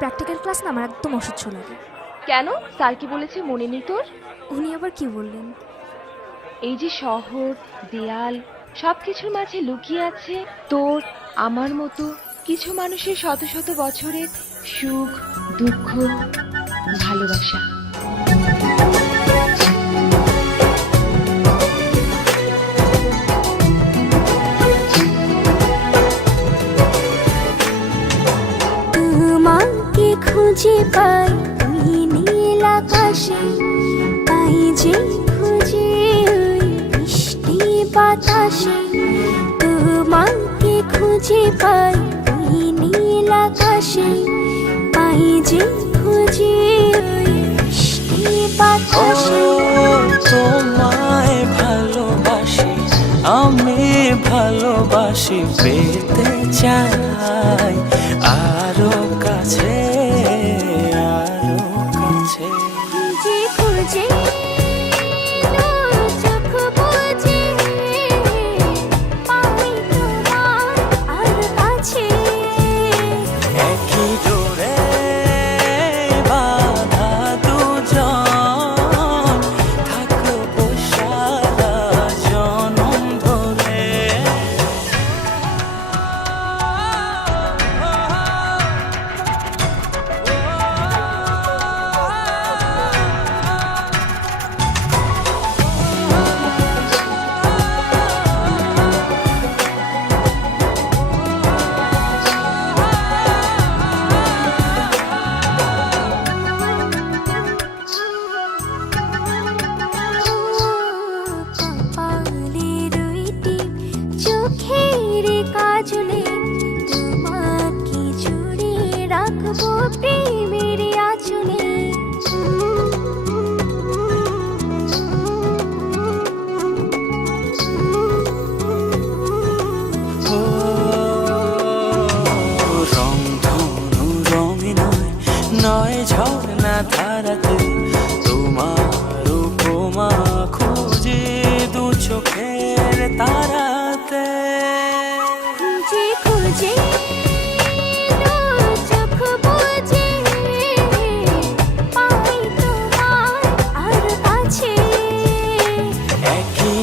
Practical class না আমার একদম অসহ্য লাগে। কেন? স্যার কি বলেছে মনে নেই তোর? উনি আবার কি বললেন? এই যে শহর, দেয়াল, সবকিছুর মাঝে লুকিয়ে আছে তোর আমার মতো কিছু মানুষের শত শত বছরের সুখ, দুঃখ, ভালোবাসা। তোমাকে খুঁজে পাই ওই নীল আকাশে, তাই যে খুঁজে ওই বৃষ্টি বাতাসে। তোমাকে খুঁজে পাই ওই নীল আকাশে, তাই যে খুঁজে ওই বৃষ্টি বাতাসে। তোমায় ভালোবাসি, আমি ভালোবাসি, পেতে চাই আরো কাছে, আরো কাছে। খুঁজে খুঁজে তোর চোখ বুজে পাই তোমার আর কাছে। একই ডোরে বাঁধা দুজন, থাকবো সারা জনম ধরে। কপালে রইটি চোখের কাজলে, তোমাকে জুড়ে রাখবো প্রেমের আঁচলে। রংধনু রঙে নয়, নয় ঝর্ণা ধারাতে, তোমার উপমা খুঁজে দু চোখের তারাতে। খুঁজে খুঁজে তোর চোখ বুজে পাই তোমার আর কাছে। একই